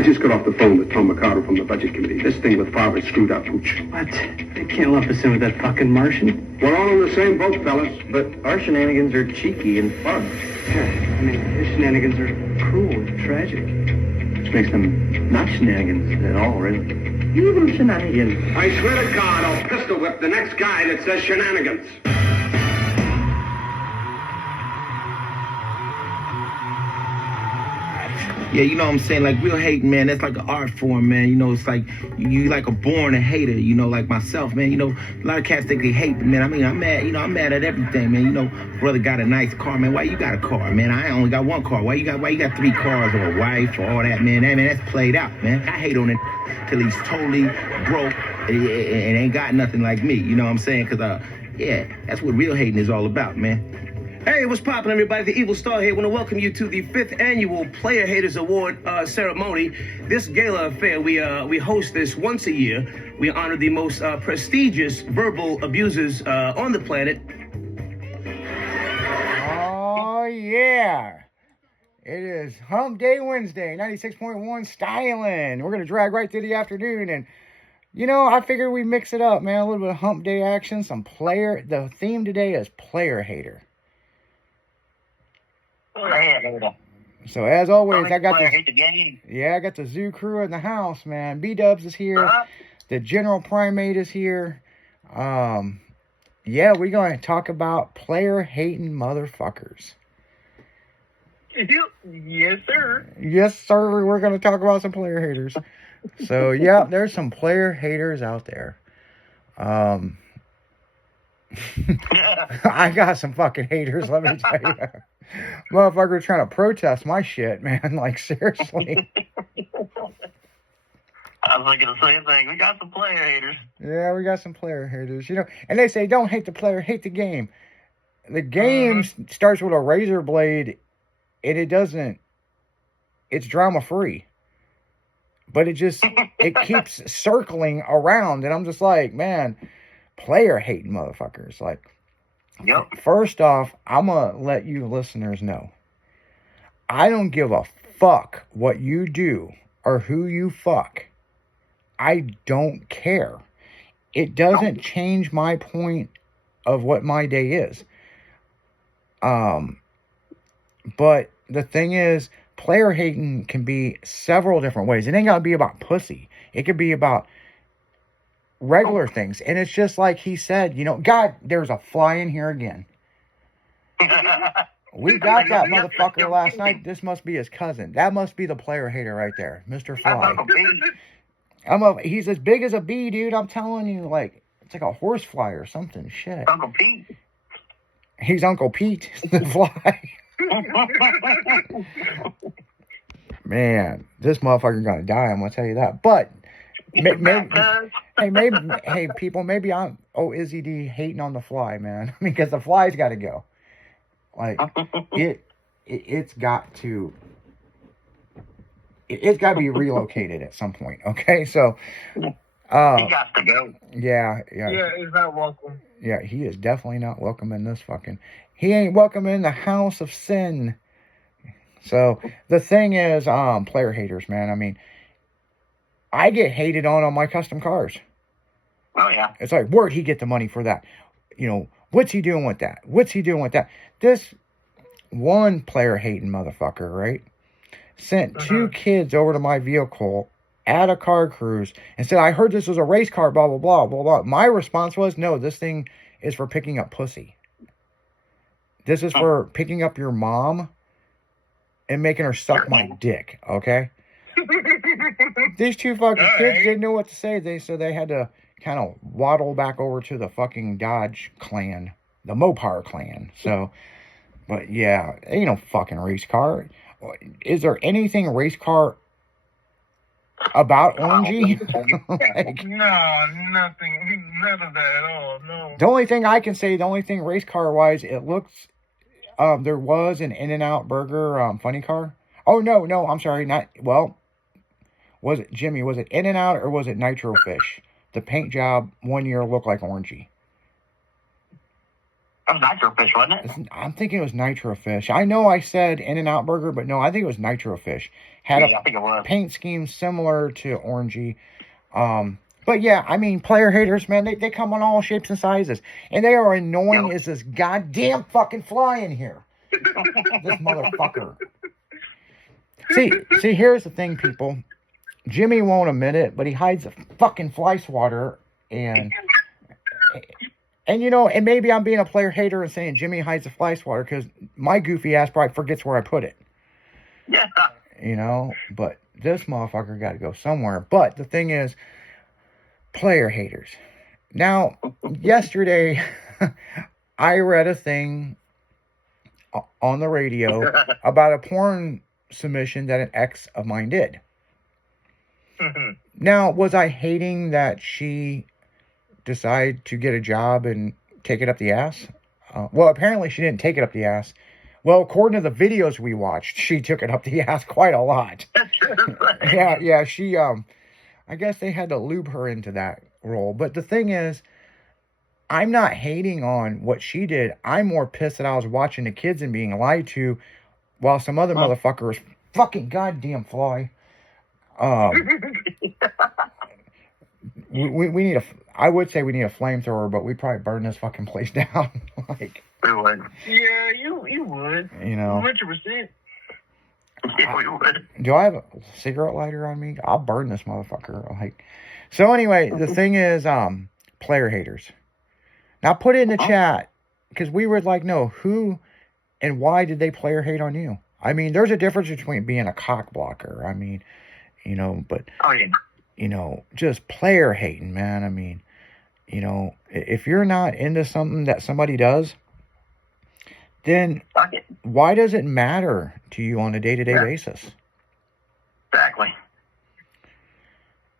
I just got off the phone with Tom Mercado from the Budget Committee. This thing with Favre screwed up, Hooch. What? They can't lump us in with that fucking Martian? We're all in the same boat, fellas. But our shenanigans are cheeky and fun. Yeah, I mean, his shenanigans are cruel and tragic. Which makes them not shenanigans at all, really. Evil shenanigans. I swear to God, I'll pistol whip the next guy that says shenanigans. Yeah, you know what I'm saying? Like, real hate, man, that's like an art form, man. You know, it's like, you like a born a hater, you know, like myself, man. You know, a lot of cats think they hate, but, man, I mean, I'm mad, you know, I'm mad at everything, man. You know, brother got a nice car, man. Why you got a car, man? I only got one car. Why you got 3 cars or a wife or all that, man? That's played out, man. I hate on it till he's totally broke and ain't got nothing like me, you know what I'm saying? Because, yeah, that's what real hating is all about, man. Hey, what's poppin', everybody? The Evil Star here. I want to welcome you to the 5th annual Player Haters Award ceremony. This gala affair, we host this once a year. We honor the most prestigious verbal abusers on the planet. Oh, yeah. It is Hump Day Wednesday, 96.1 styling. We're going to drag right through the afternoon. And, you know, I figured we mix it up, man. A little bit of Hump Day action, some player. The theme today is Player Hater. So as always, I got the Zoo crew in the house, man. B-Dubs is here. The General Primate is here. Yeah, we're going to talk about player hating motherfuckers. Yes, sir. Yes, sir. We're going to talk about some player haters. So yeah, there's some player haters out there. I got some fucking haters, let me tell you. Motherfucker trying to protest my shit, man. Like, seriously. I was thinking the same thing. We got some player haters. Yeah, we got some player haters. You know, and they say, don't hate the player, hate the game. The game starts with a razor blade, and it's drama-free. But it keeps circling around, and I'm just like, man, player hating motherfuckers. Like, yep. First off, I'm going to let you listeners know. I don't give a fuck what you do or who you fuck. I don't care. It doesn't change my point of what my day is. But the thing is, player hating can be several different ways. It ain't got to be about pussy. It could be about regular things. And it's just like he said, you know, God, there's a fly in here again. We got that motherfucker last night. This must be his cousin. That must be the player hater right there, Mr. Fly. He's as big as a bee, dude. I'm telling you, like, it's like a horse fly or something. Shit. Uncle Pete. He's Uncle Pete, the fly. Man, this motherfucker gonna die. I'm gonna tell you that. But hey, people, maybe I'm Izzy D hating on the fly, man. I mean, because the fly's got to go. Like it's got to be relocated at some point. Okay, so he got to go. Yeah, he's not welcome. Yeah, he is definitely not welcome in this fucking. He ain't welcome in the house of sin. So the thing is, player haters, man. I mean, I get hated on my custom cars. Oh, yeah. It's like, where'd he get the money for that? You know, what's he doing with that? What's he doing with that? This one player hating motherfucker, right? Sent 2 kids over to my vehicle at a car cruise and said, I heard this was a race car, blah, blah, blah, blah, blah. My response was, no, this thing is for picking up pussy. This is for picking up your mom and making her suck my dick, okay? These 2 fucking kids didn't know what to say. So they had to kind of waddle back over to the fucking Dodge clan, the Mopar clan. So, but yeah, ain't no fucking race car. Is there anything race car about Orangey? Like, no, nothing, none of that at all. No. The only thing I can say, the only thing race car wise, it looks. There was an In-N-Out Burger funny car. Oh no, I'm sorry, not well. Was it Jimmy? Was it In-N-Out or was it Nitro Fish? The paint job one year looked like Orangey. That was Nitrofish, wasn't it? I'm thinking it was Nitrofish. I know I said In-N-Out Burger, but no, I think it was Nitrofish. Had Yeah, I think it was. paint scheme similar to Orangey. But yeah, I mean, player haters, man, they come on all shapes and sizes. And they are annoying as this goddamn fucking fly in here. This motherfucker. See, here's the thing, people. Jimmy won't admit it, but he hides the fucking fly swatter. And you know, and maybe I'm being a player hater and saying Jimmy hides the fly swatter because my goofy ass probably forgets where I put it. Yeah. You know, but this motherfucker got to go somewhere. But the thing is, player haters. Now, yesterday, I read a thing on the radio about a porn submission that an ex of mine did. Now, was I hating that she decided to get a job and take it up the ass? Well, apparently she didn't take it up the ass. Well, according to the videos we watched, she took it up the ass quite a lot. Yeah, she, I guess they had to lube her into that role. But the thing is, I'm not hating on what she did. I'm more pissed that I was watching the kids and being lied to while some other motherfucker was fucking goddamn fly. We need I would say we need a flamethrower, but we'd probably burn this fucking place down. Like, We would. Yeah, you would. you know. 100%. Yeah, we would. Do I have a cigarette lighter on me? I'll burn this motherfucker. Like, so anyway, the thing is, player haters. Now put it in the chat, because we were like, no, who and why did they player hate on you? I mean, there's a difference between being a cock blocker. I mean, you know, but, Oh, yeah. you know, just player hating, man. I mean, you know, if you're not into something that somebody does, then Fuck it. why does it matter to you on a day-to-day Yeah. basis? Exactly.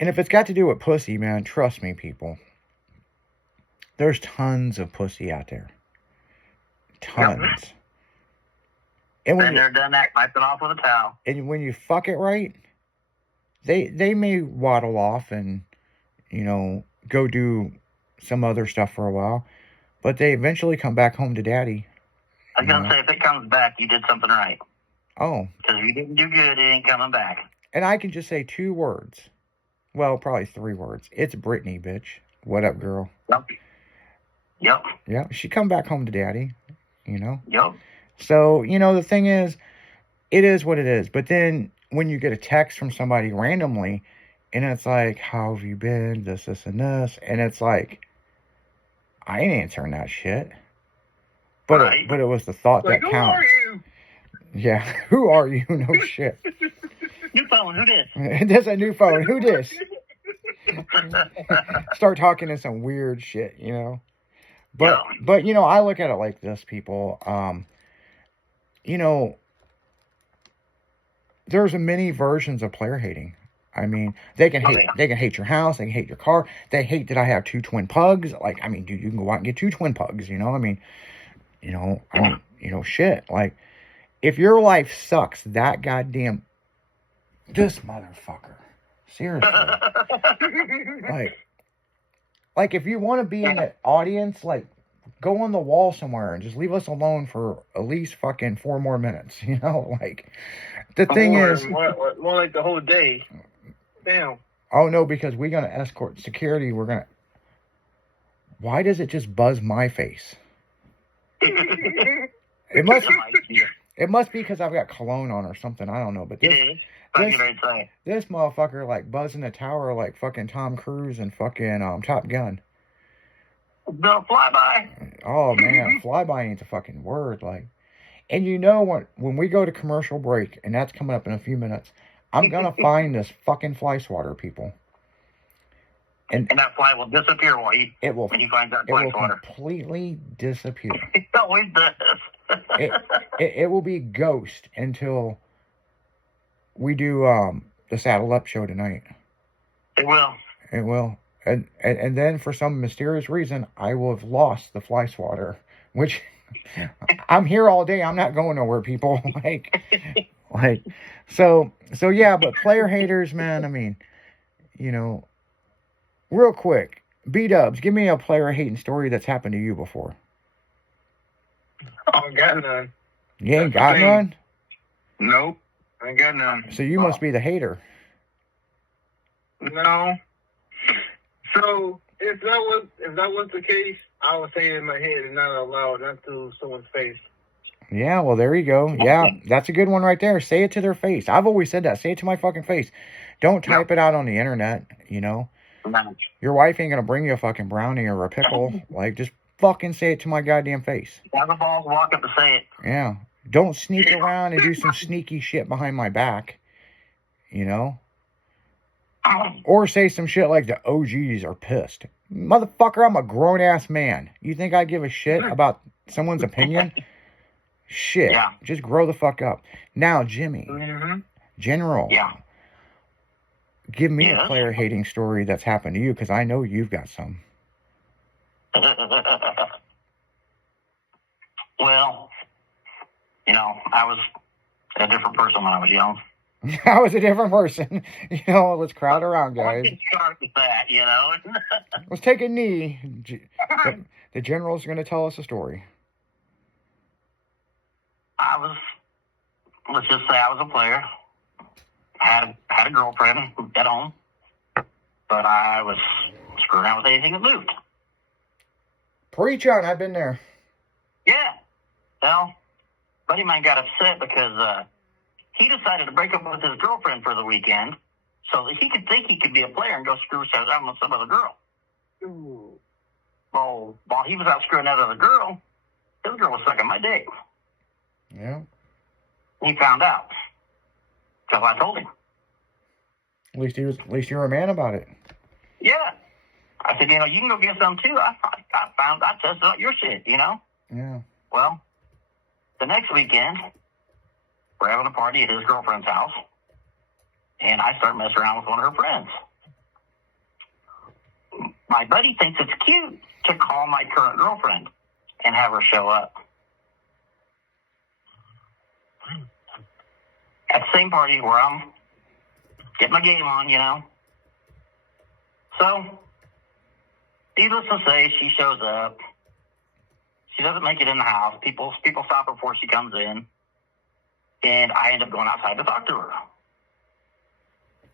And if it's got to do with pussy, man, trust me, people. There's tons of pussy out there. Tons. And when Been there, done that, wiped it off with a towel. when you fuck it right, they may waddle off and, you know, go do some other stuff for a while, but they eventually come back home to daddy. I was going to say, if it comes back, you did something right. Oh, Because if you didn't do good, it ain't coming back. and I can just say 2 words. Well, probably 3 words. It's Brittany, bitch. What up, girl? Yep. Yeah, she come back home to daddy, you know? Yep. So, you know, the thing is, it is what it is. But then when you get a text from somebody randomly, and it's like, how have you been? This, and this. And it's like, I ain't answering that shit. But, Right. but it was the thought Like, that who counts. are you? Yeah, who are you? No shit. New phone, who did? There's a new phone. Who dis? Start talking in some weird shit, you know? But you know, I look at it like this, people. You know, there's many versions of player hating. I mean, they can hate your house, they can hate your car, they hate that I have 2 twin pugs. Like, I mean, dude, you can go out and get 2 twin pugs, you know? I mean, you know, shit. Like, if your life sucks that goddamn, this motherfucker, seriously. Like if you want to be in the audience, like, go on the wall somewhere and just leave us alone for at least fucking 4 more minutes, you know? Like, the thing is, more like the whole day. Damn. oh no, because we're gonna escort security. Why does it just buzz my face? It must be because I've got cologne on or something. I don't know, but It is. this motherfucker like buzzing the tower like fucking Tom Cruise and fucking Top Gun. The flyby. Oh man, flyby ain't the fucking word. Like, and you know what? When we go to commercial break, and that's coming up in a few minutes, I'm gonna find this fucking fly swatter, people. And that fly will disappear when you find that fly swatter. Completely disappear. It always does. it will be ghost until we do the Saddle Up show tonight. It will. It will. And then for some mysterious reason, I will have lost the fly swatter, which I'm here all day. I'm not going nowhere, people. like, so yeah, but player haters, man, I mean, you know, real quick, B-dubs, give me a player hating story that's happened to you before. I don't got none. You ain't got none? Nope. I ain't got none. So you must be the hater. No. So if that was the case, I would say it in my head and not out loud, not to someone's face. Yeah, well, there you go. Yeah, that's a good one right there. Say it to their face. I've always said that. Say it to my fucking face. Don't type it out on the internet, you know? Your wife ain't gonna bring you a fucking brownie or a pickle. Like, just fucking say it to my goddamn face. Have the balls walk up to say it. Yeah. Don't sneak around and do some sneaky shit behind my back, you know? Or say some shit like the OGs are pissed. Motherfucker, I'm a grown-ass man. You think I give a shit about someone's opinion? Shit. Yeah. Just grow the fuck up. Now, Jimmy. Mm-hmm. General. Yeah. Give me a player-hating story that's happened to you, because I know you've got some. Well, you know, I was a different person when I was young. I was a different person. You know, let's crowd around, guys. I can start with that, you know. Let's take a knee. The general's going to tell us a story. Let's just say I was a player. Had a girlfriend at home, but I was screwing around with anything that moved. Preach on, I've been there. Yeah. Well, buddy of mine got upset because he decided to break up with his girlfriend for the weekend so that he could think he could be a player and go screw around with some other girl. Ooh. Well, while he was out screwing that other girl, his girl was sucking my dick. Yeah. He found out. So I told him. At least you were a man about it. Yeah. I said, you know, you can go get some too. I tested out your shit, you know? Yeah. Well, the next weekend, we're having a party at his girlfriend's house, and I start messing around with one of her friends. My buddy thinks it's cute to call my current girlfriend and have her show up. At the same party where I'm getting my game on, you know. So, needless to say, she shows up. She doesn't make it in the house. People stop her before she comes in. And I end up going outside to talk to her.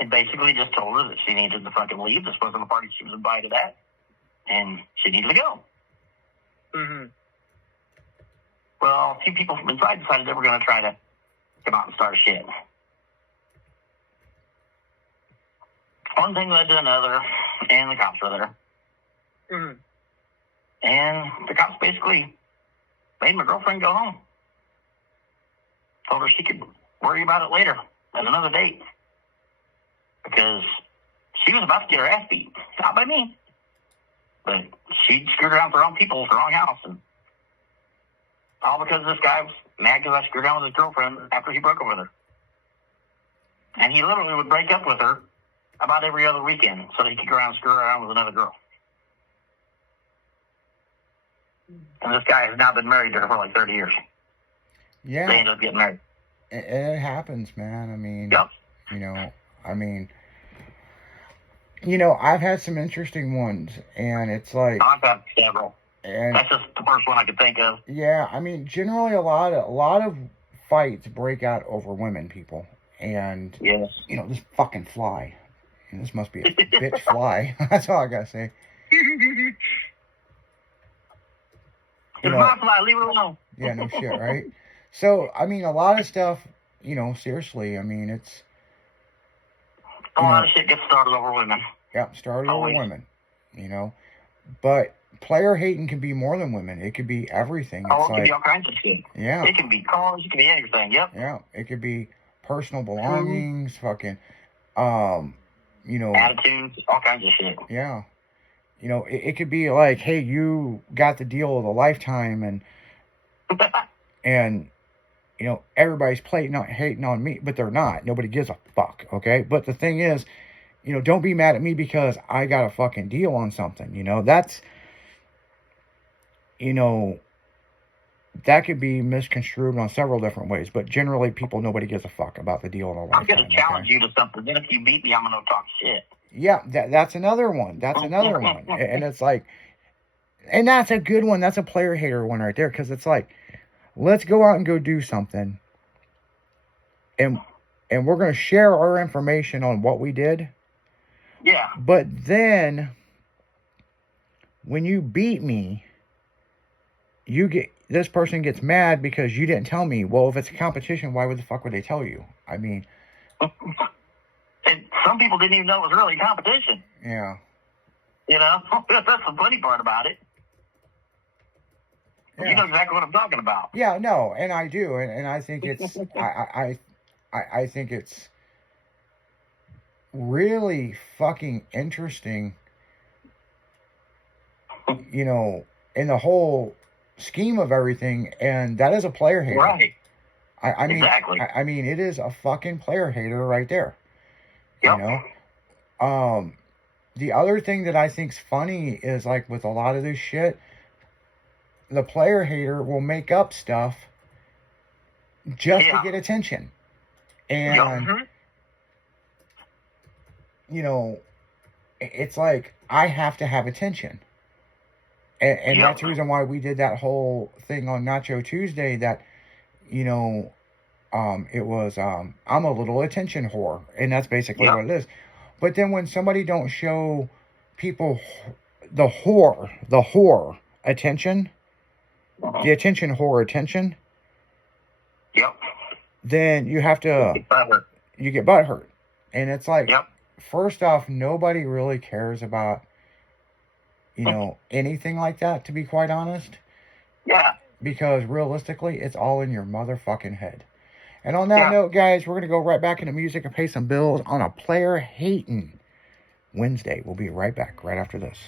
And basically just told her that she needed to fucking leave. This wasn't the party she was invited at. And she needed to go. Mm-hmm. Well, a few people from inside decided they were going to try to come out and start shit. One thing led to another, and the cops were there. Mm-hmm. And the cops basically made my girlfriend go home. Told her she could worry about it later at another date. Because she was about to get her ass beat. Not by me. But she screwed around with the wrong people with the wrong house. And all because this guy was mad because I screwed around with his girlfriend after he broke up with her. And he literally would break up with her about every other weekend so he could go around and screw around with another girl. And this guy has now been married to her for like 30 years. Yeah. They ended up getting married. It happens, man. I mean, Yep. You know, I've had some interesting ones, and it's like... I've had several. And that's just the first one I could think of. Yeah, I mean, generally a lot of fights break out over women, people. And, yes. You know, this fucking fly. And this must be a bitch fly. That's all I gotta say. It's my fly, leave it alone. Yeah, no shit, right? So, I mean, a lot of stuff, you know, seriously, I mean, it's... A lot of shit gets started over women. Yeah, started over women, you know. But player hating can be more than women. It could be everything. It can be all kinds of shit. Yeah. It can be cars, it can be anything, yep. Yeah, it could be personal belongings, fucking, you know... attitudes, all kinds of shit. Yeah. You know, it could be like, hey, you got the deal of a lifetime, and you know, everybody's hating on me, but they're not. Nobody gives a fuck, okay? But the thing is, you know, don't be mad at me because I got a fucking deal on something, you know? That's, you know, that could be misconstrued on several different ways, but generally nobody gives a fuck about the deal of a lifetime. I'm going to challenge you to something. Then if you beat me, I'm going to talk shit. Yeah, that's another one. That's another one. And it's like, and that's a good one. That's a player hater one right there, because it's like, let's go out and go do something. And we're going to share our information on what we did. Yeah. But then, when you beat me, this person gets mad because you didn't tell me. Well, if it's a competition, why would the fuck would they tell you? I mean, And some people didn't even know it was really a competition. yeah. You know, that's the funny part about it. Yeah. You know exactly what I'm talking about. Yeah, no, and I do, and I think it's I think it's really fucking interesting, you know, in the whole scheme of everything, and that is a player hater. Right. I mean, Exactly. I mean, it is a fucking player hater right there. Yep. You know, the other thing that I think's funny is like with a lot of this shit, the player hater will make up stuff just to get attention. And, you know, it's like, I have to have attention. And that's the reason why we did that whole thing on Nacho Tuesday that, you know, it was, I'm a little attention whore. And that's basically what it is. But then when somebody don't show people the whore attention, the attention whore attention, then you have to, you get butthurt. And it's like, first off, nobody really cares about, you know, anything like that, to be quite honest. Yeah. Because realistically, it's all in your motherfucking head. And on that note, guys, we're going to go right back into music and pay some bills on a player hating Wednesday. We'll be right back right after this.